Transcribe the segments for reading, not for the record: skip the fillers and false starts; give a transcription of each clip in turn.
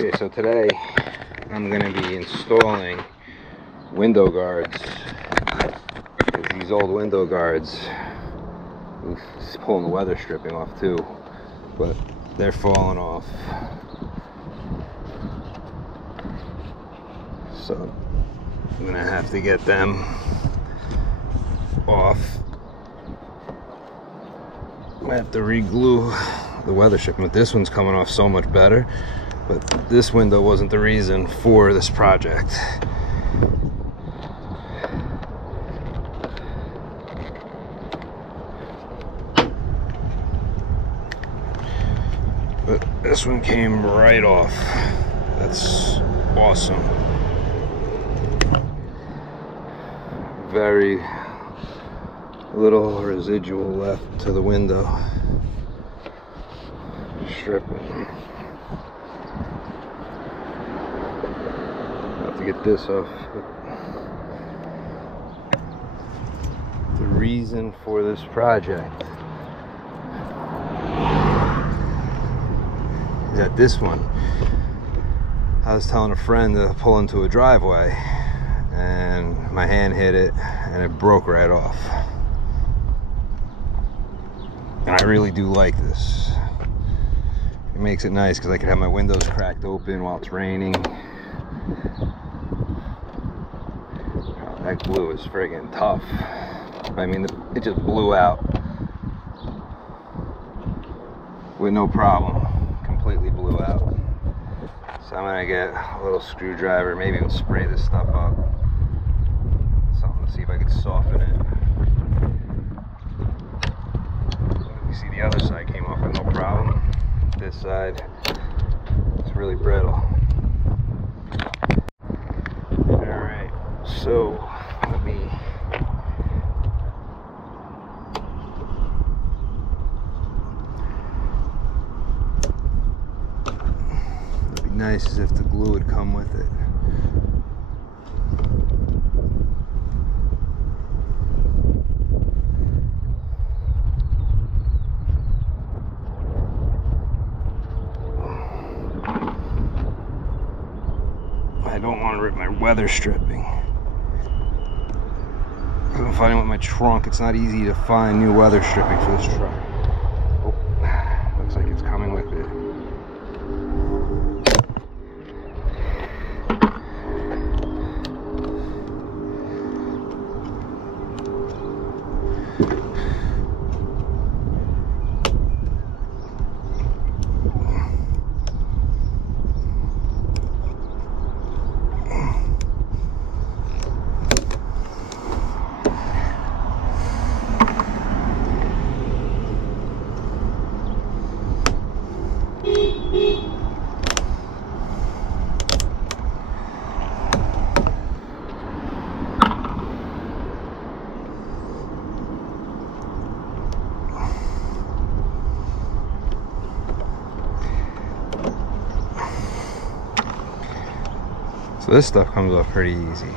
Okay, so today I'm going to be installing window guards. These old window guards, it's pulling the weather stripping off too, but they're falling off. So I'm going to have to get them off. I have to re-glue the weather stripping, but this one's coming off so much better. But this window wasn't the reason for this project. But this one came right off. That's awesome. Very little residual left to the window stripping. Get this off. The reason for this project is that this one, I was telling a friend to pull into a driveway and my hand hit it and it broke right off. And I really do like this. It makes it nice because I can have my windows cracked open while it's raining. That glue is friggin' tough. I mean, it just blew out with no problem. Completely blew out. So I'm gonna get a little screwdriver, maybe even spray this stuff up. Something to see if I can soften it. You see the other side came off with no problem. This side, it's really brittle. Alright, so let me it'd be nice as if the glue would come with it. I don't want to rip my weather stripping. I'm finding with my trunk, it's not easy to find new weather stripping for this truck. Oh, looks like it's coming with it. So this stuff comes off pretty easy.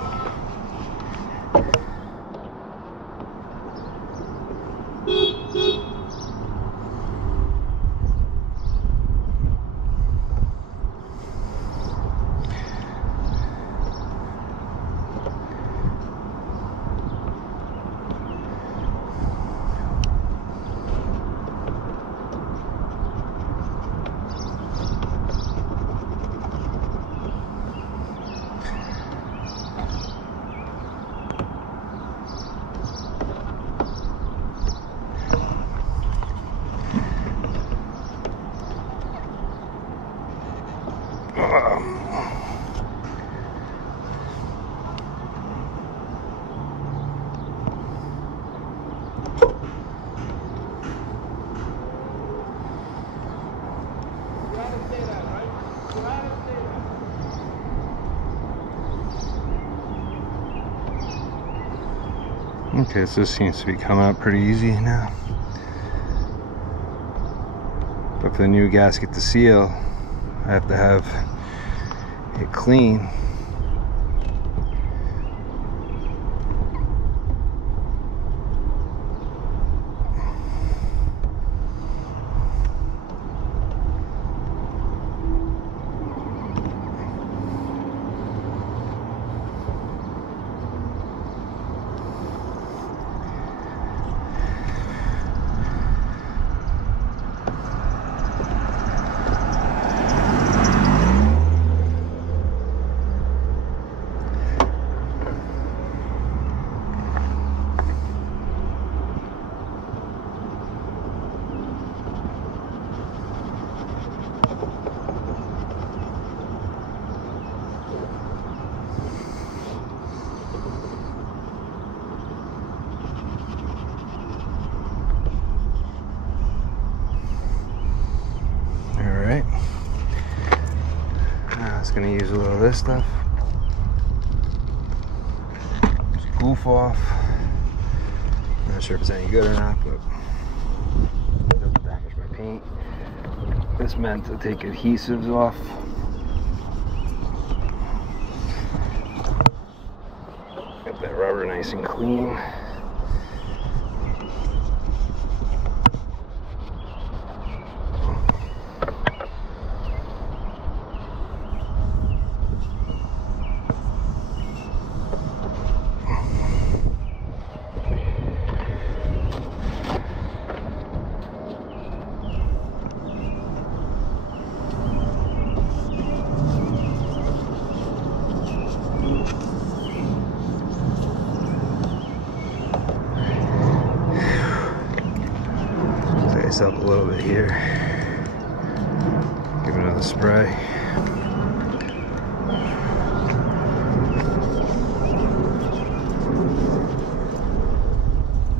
Okay, so this seems to be coming up pretty easy now. But for the new gasket to seal, I have to have it clean. Just gonna use a little of this stuff. Just goof off. Not sure if it's any good or not, but it doesn't damage my paint. This meant to take adhesives off. Get that rubber nice and clean. Up a little bit here. Give it another spray.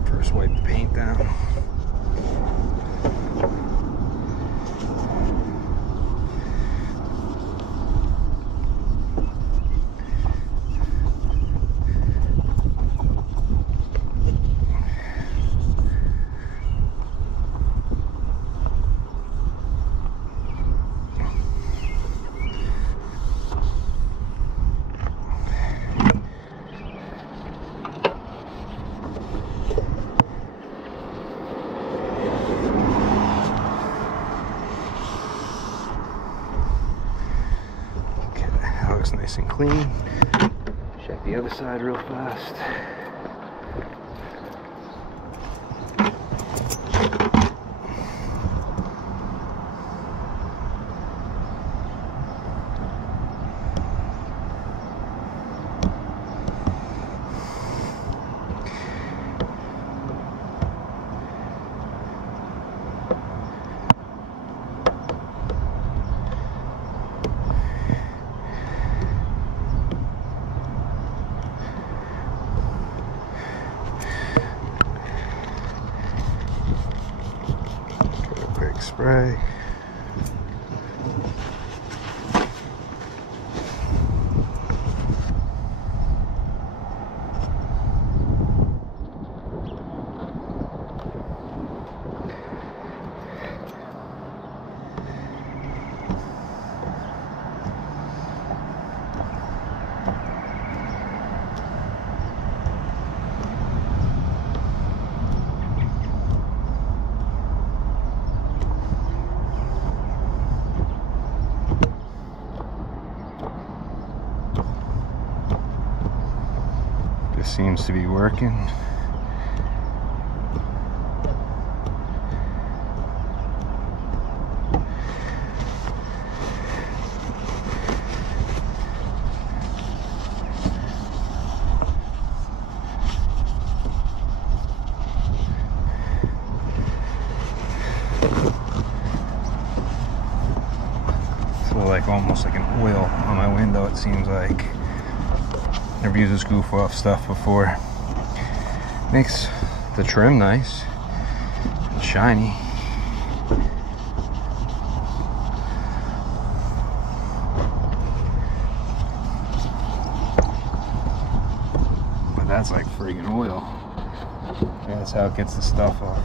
First wipe the paint down. Looks nice and clean. Check the other side real fast. Spray. Seems to be working. So like almost like an oil on my window, it seems like. Never used this goof off stuff before. Makes the trim nice and shiny. But that's like friggin' oil. That's how it gets the stuff off.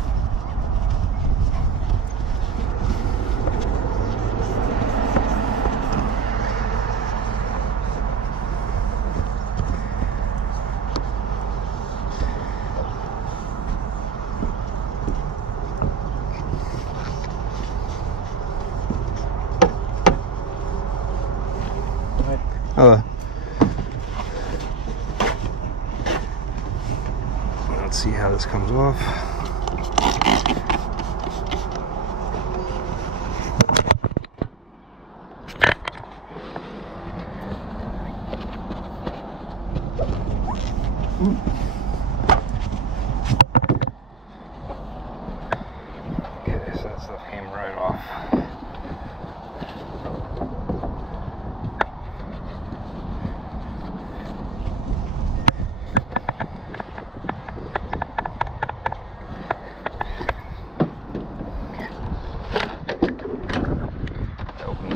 Hello. Let's see how this comes off. Okay, so that stuff came right off.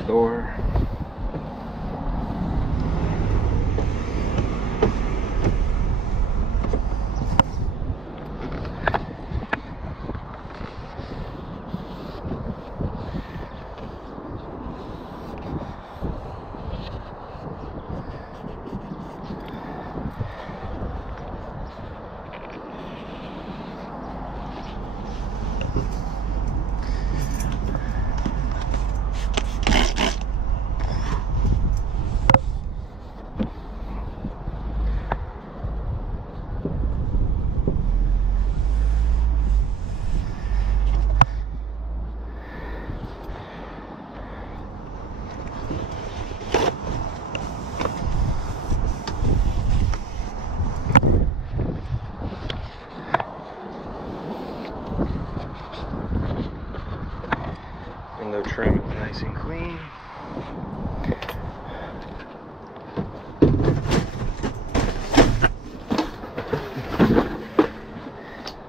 Door.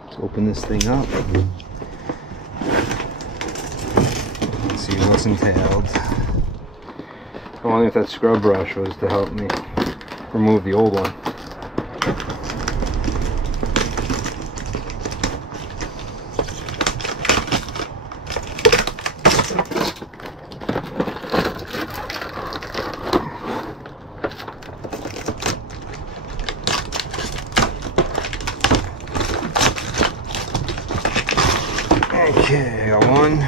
Let's open this thing up. Let's see what's entailed. I wonder if that scrub brush was to help me remove the old one. Okay, I got one.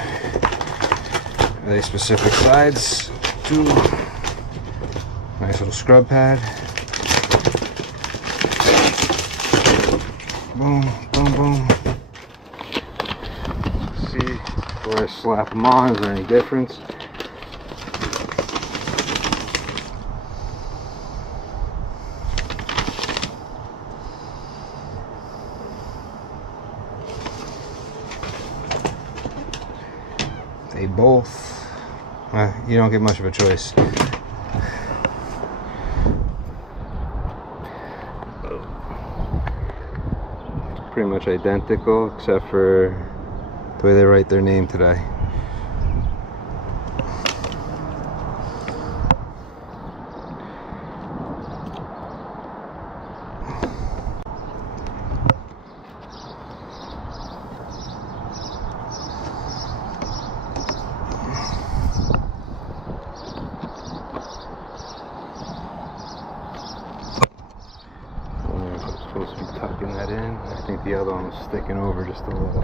Are they specific sides? Two. Nice little scrub pad. Boom, boom, boom. Let's see where I slap them on. Is there any difference? They both, you don't get much of a choice. Pretty much identical except for the way they write their name today. Supposed to be tucking that in. I think the other one was sticking over just a little.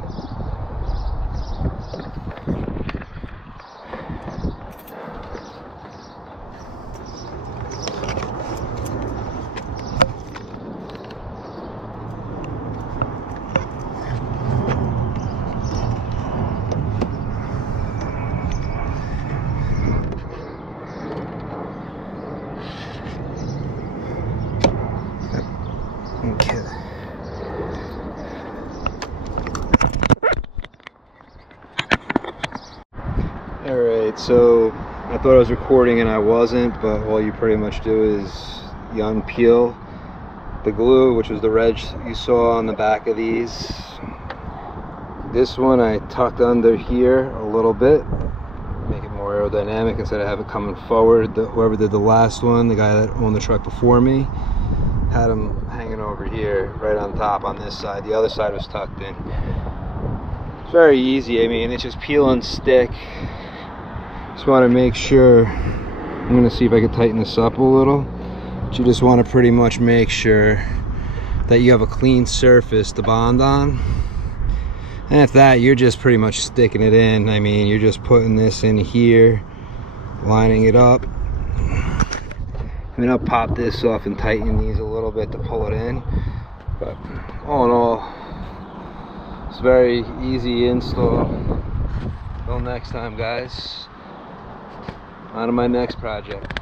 Okay. Alright, so I thought I was recording and I wasn't, but all you pretty much do is you unpeel the glue, which was the red you saw on the back of these. This one I tucked under here a little bit, make it more aerodynamic instead of have it coming forward. Whoever did the last one, the guy that owned the truck before me, had them hanging over here right on top on this side. The other side was tucked in. It's very easy. I mean, it's just peel and stick. Just want to make sure. I'm going to see if I can tighten this up a little. But you just want to pretty much make sure that you have a clean surface to bond on. And if that, you're just pretty much sticking it in. I mean, you're just putting this in here, lining it up. I mean, I'll pop this off and tighten these a little bit to pull it in, but all in all, it's very easy install. Till next time, guys, on to my next project.